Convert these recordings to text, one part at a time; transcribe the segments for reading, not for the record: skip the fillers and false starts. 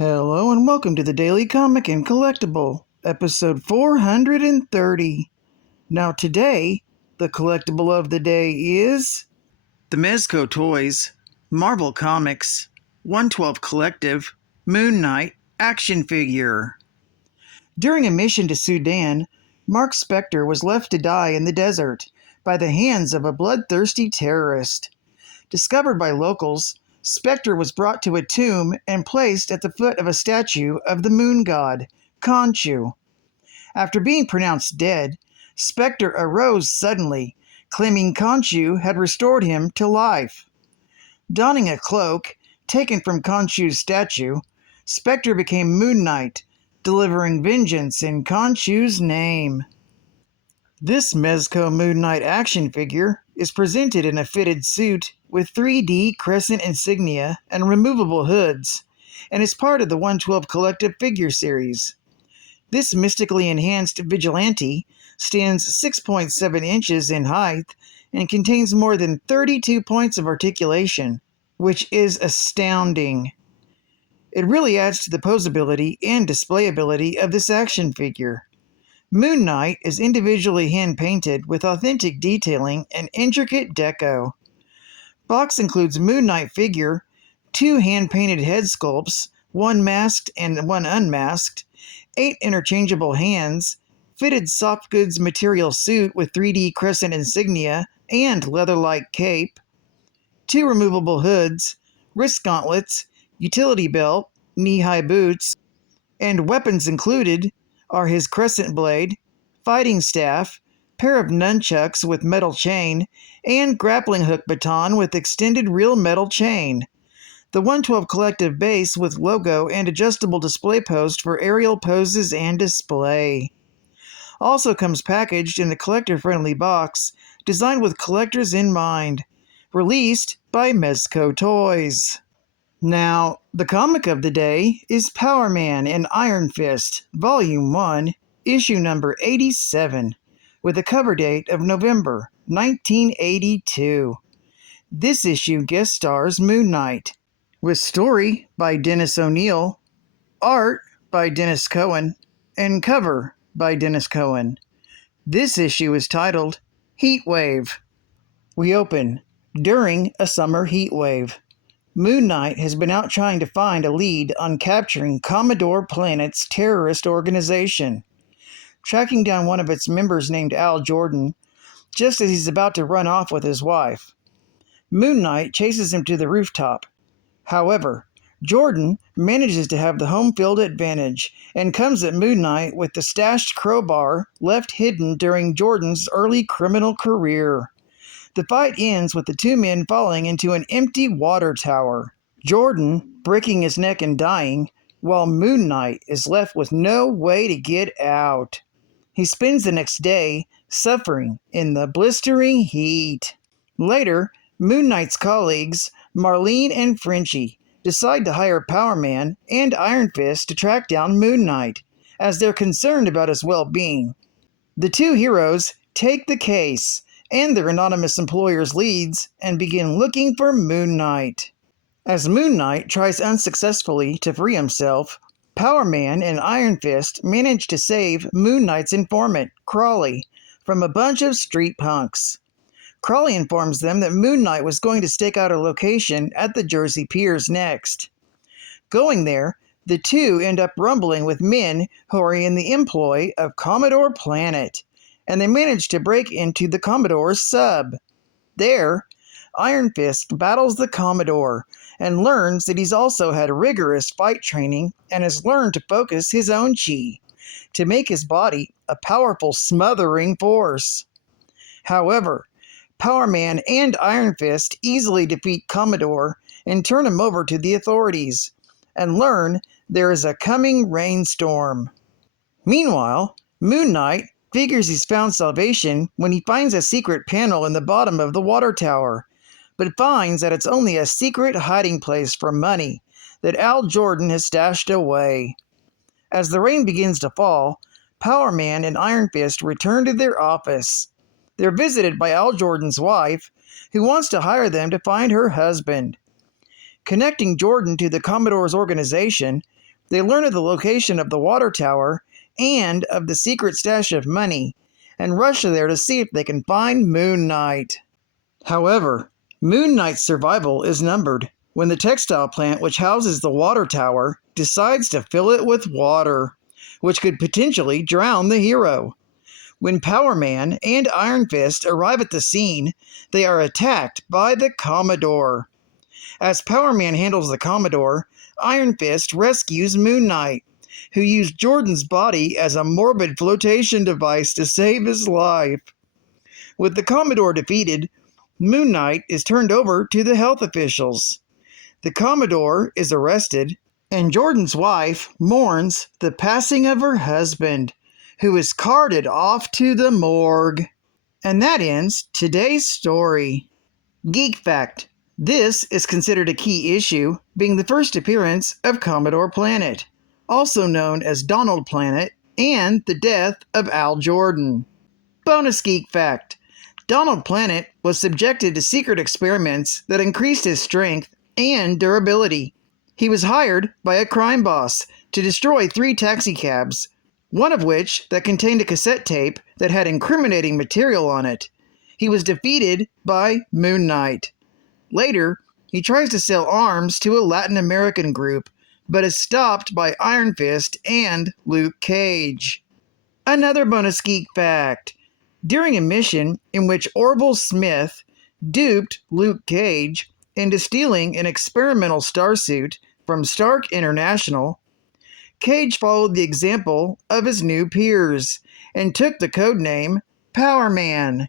Hello and welcome to the Daily Comic and Collectible, episode 430. Now today, the collectible of the day is the Mezco Toys, Marvel Comics, 112 Collective, Moonknight action figure. During a mission to Sudan, Mark Spector was left to die in the desert by the hands of a bloodthirsty terrorist. Discovered by locals, Spector was brought to a tomb and placed at the foot of a statue of the moon god, Khonshu. After being pronounced dead, Spector arose suddenly, claiming Khonshu had restored him to life. Donning a cloak, taken from Khonshu's statue, Spector became Moonknight, delivering vengeance in Khonshu's name. This Mezco Moonknight action figure is presented in a fitted suit with 3D crescent insignia and removable hoods, and is part of the 112 Collective figure series. This mystically enhanced vigilante stands 6.7 inches in height and contains more than 32 points of articulation, which is astounding. It really adds to the posability and displayability of this action figure. Moonknight is individually hand-painted with authentic detailing and intricate deco. Box includes Moonknight figure, 2 hand-painted head sculpts, 1 masked and 1 unmasked, 8 interchangeable hands, fitted soft goods material suit with 3D crescent insignia and leather-like cape, 2 removable hoods, wrist gauntlets, utility belt, knee-high boots, and weapons included are his crescent blade, fighting staff, pair of nunchucks with metal chain, and grappling hook baton with extended real metal chain. The 112 Collective base with logo and adjustable display post for aerial poses and display. Also comes packaged in a collector-friendly box designed with collectors in mind. Released by Mezco Toys. Now, the comic of the day is Power Man and Iron Fist, Volume 1, Issue number 87, with a cover date of November 1982. This issue guest stars Moonknight, with story by Dennis O'Neil, art by Dennis Cohen, and cover by Dennis Cohen. This issue is titled Heat Wave. We open during a summer heat wave. Moonknight has been out trying to find a lead on capturing Commodore Planet's terrorist organization. Tracking down one of its members named Al Jordan, just as he's about to run off with his wife. Moonknight chases him to the rooftop. However, Jordan manages to have the home field advantage and comes at Moonknight with the stashed crowbar left hidden during Jordan's early criminal career. The fight ends with the 2 men falling into an empty water tower, Jordan breaking his neck and dying, while Moonknight is left with no way to get out. He spends the next day suffering in the blistering heat. Later, Moonknight's colleagues, Marlene and Frenchie, decide to hire Power Man and Iron Fist to track down Moonknight, as they're concerned about his well-being. The 2 heroes take the case and their anonymous employer's leads and begin looking for Moonknight. As Moonknight tries unsuccessfully to free himself, Power Man and Iron Fist manage to save Moonknight's informant, Crawley, from a bunch of street punks. Crawley informs them that Moonknight was going to stake out a location at the Jersey Piers next. Going there, the 2 end up rumbling with men who are in the employ of Commodore Planet, and they manage to break into the Commodore's sub. There, Iron Fist battles the Commodore and learns that he's also had rigorous fight training and has learned to focus his own chi to make his body a powerful smothering force. However, Power Man and Iron Fist easily defeat Commodore and turn him over to the authorities, and learn there is a coming rainstorm. Meanwhile, Moonknight figures he's found salvation when he finds a secret panel in the bottom of the water tower, but finds that it's only a secret hiding place for money that Al Jordan has stashed away. As the rain begins to fall, Power Man and Iron Fist return to their office. They're visited by Al Jordan's wife, who wants to hire them to find her husband. Connecting Jordan to the Commodore's organization, They learn of the location of the water tower and of the secret stash of money, and rush there to see if they can find Moonknight. However, Moonknight's survival is numbered when the textile plant which houses the water tower decides to fill it with water, which could potentially drown the hero. When Power Man and Iron Fist arrive at the scene, they are attacked by the Commodore. As Power Man handles the Commodore, Iron Fist rescues Moonknight, who used Jordan's body as a morbid flotation device to save his life. With the Commodore defeated, Moonknight is turned over to the health officials. The Commodore is arrested, and Jordan's wife mourns the passing of her husband, who is carted off to the morgue. And that ends today's story. Geek Fact. This is considered a key issue, being the first appearance of Commodore Planet, also known as Donald Planet, and the death of Al Jordan. Bonus Geek Fact. Donald Planet was subjected to secret experiments that increased his strength and durability. He was hired by a crime boss to destroy 3 taxicabs, one of which that contained a cassette tape that had incriminating material on it. He was defeated by Moonknight. Later, he tries to sell arms to a Latin American group, but is stopped by Iron Fist and Luke Cage. Another bonus geek fact. During a mission in which Orville Smith duped Luke Cage into stealing an experimental starsuit from Stark International, Cage followed the example of his new peers and took the codename Power Man.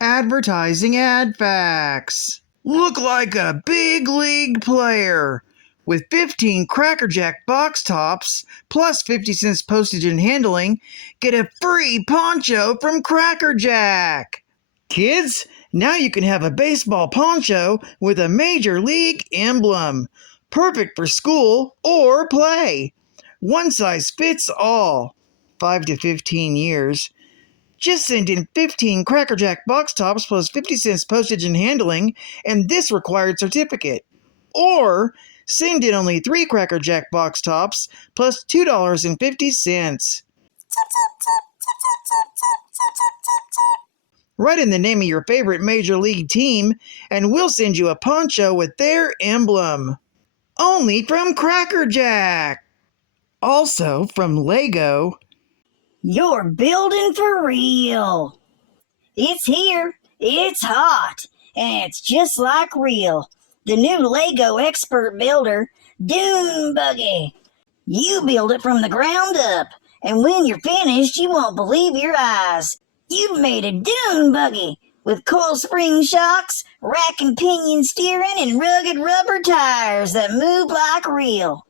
Advertising ad facts. Look like a big league player. With 15 Cracker Jack box tops plus 50 cents postage and handling, get a free poncho from Cracker Jack. Kids, now you can have a baseball poncho with a major league emblem. Perfect for school or play. One size fits all. 5 to 15 years. Just send in 15 Cracker Jack box tops plus 50 cents postage and handling and this required certificate. Or send in only 3 Cracker Jack box tops plus $2.50. Write in the name of your favorite major league team and we'll send you a poncho with their emblem. Only from Cracker Jack. Also from Lego. You're building for real. It's here, it's hot, and it's just like real. The new Lego Expert Builder, Dune Buggy. You build it from the ground up, and when you're finished, you won't believe your eyes. You've made a Dune Buggy with coil spring shocks, rack and pinion steering, and rugged rubber tires that move like real.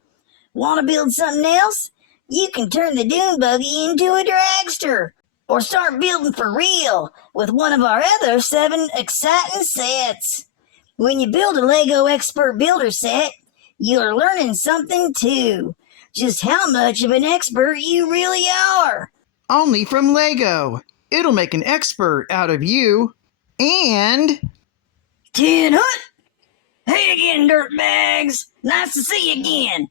Want to build something else? You can turn the Dune Buggy into a dragster, or start building for real with one of our other 7 exciting sets. When you build a Lego Expert Builder set, you're learning something too. Just how much of an expert you really are. Only from Lego. It'll make an expert out of you. And... Tin Hut! Hey again, dirtbags. Nice to see you again.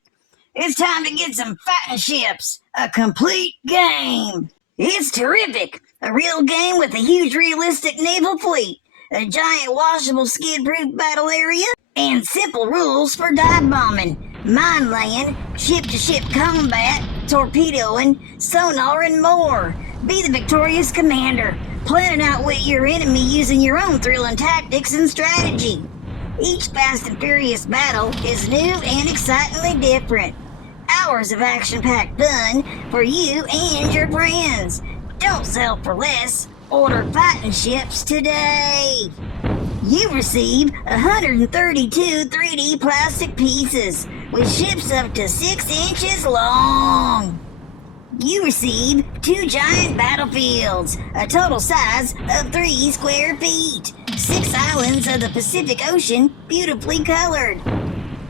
It's time to get some fighting ships. A complete game. It's terrific. A real game with a huge realistic naval fleet. A giant washable skid-proof battle area. And simple rules for dive bombing, mine laying, ship-to-ship combat, torpedoing, sonar, and more. Be the victorious commander. Plan and outwit your enemy using your own thrilling tactics and strategy. Each Fast and Furious battle is new and excitingly different. Hours of action-packed fun for you and your friends. Don't sell for less. Order fighting ships today. You receive 132 3D plastic pieces with ships up to 6 inches long. You receive 2 giant battlefields, a total size of 3 square feet, 6 islands of the Pacific Ocean beautifully colored.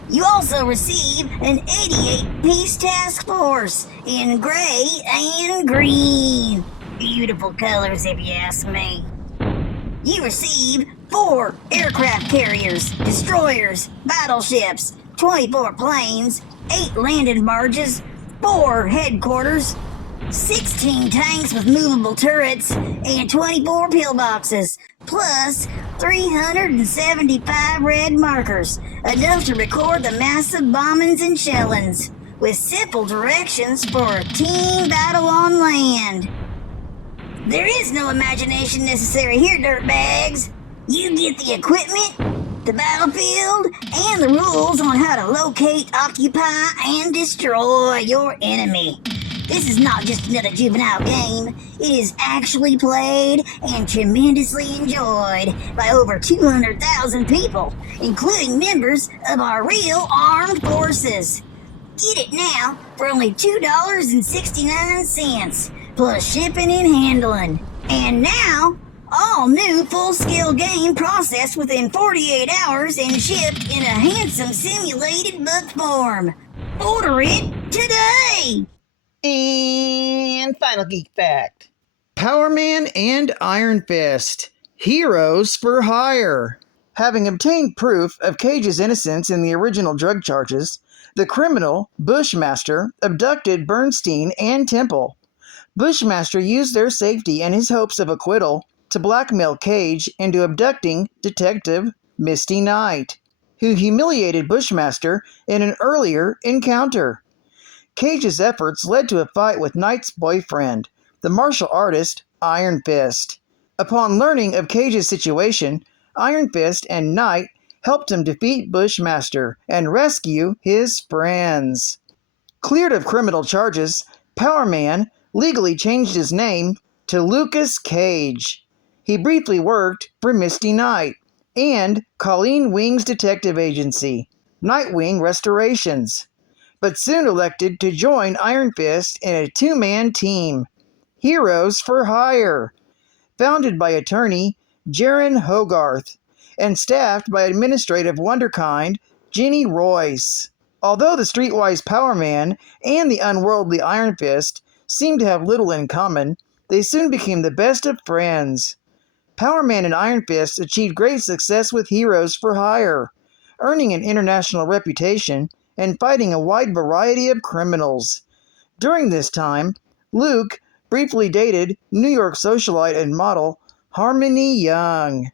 You also receive an 88-piece task force in gray and green. Beautiful colors if you ask me. You receive 4 aircraft carriers, destroyers, battleships, 24 planes, 8 landing barges, 4 headquarters, 16 tanks with movable turrets, and 24 pillboxes, plus 375 red markers, enough to record the massive bombings and shellings, with simple directions for a team battle on land. There is no imagination necessary here, dirtbags. You get the equipment, the battlefield, and the rules on how to locate, occupy, and destroy your enemy. This is not just another juvenile game. It is actually played and tremendously enjoyed by over 200,000 people, including members of our real armed forces. Get it now for only $2.69, plus shipping and handling. And now, all new full-scale game processed within 48 hours and shipped in a handsome simulated book form. Order it today! And final geek fact. Power Man and Iron Fist, heroes for hire. Having obtained proof of Cage's innocence in the original drug charges, the criminal, Bushmaster, abducted Bernstein and Temple. Bushmaster used their safety and his hopes of acquittal to blackmail Cage into abducting Detective Misty Knight, who humiliated Bushmaster in an earlier encounter. Cage's efforts led to a fight with Knight's boyfriend, the martial artist Iron Fist. Upon learning of Cage's situation, Iron Fist and Knight helped him defeat Bushmaster and rescue his friends. Cleared of criminal charges, Power Man legally changed his name to Lucas Cage. He briefly worked for Misty Knight and Colleen Wing's detective agency, Nightwing Restorations, but soon elected to join Iron Fist in a two-man team, Heroes for Hire, founded by attorney Jaron Hogarth and staffed by administrative wonderkind Ginny Royce. Although the streetwise Power Man and the unworldly Iron Fist seemed to have little in common, they soon became the best of friends. Power Man and Iron Fist achieved great success with Heroes for Hire, earning an international reputation and fighting a wide variety of criminals. During this time, Luke briefly dated New York socialite and model Harmony Young.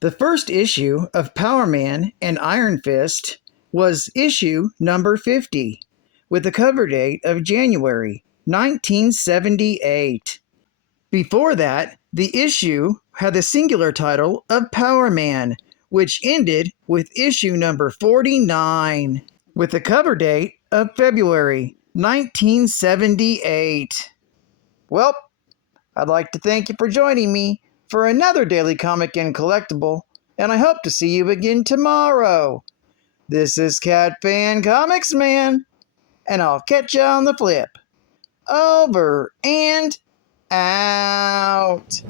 The first issue of Power Man and Iron Fist was issue number 50, with a cover date of January 1978. Before that, the issue had the singular title of Power Man, which ended with issue number 49, with a cover date of February 1978. Well, I'd like to thank you for joining me for another Daily Comic and Collectible, and I hope to see you again tomorrow. This is Cat Fan Comics Man, and I'll catch you on the flip. Over and out.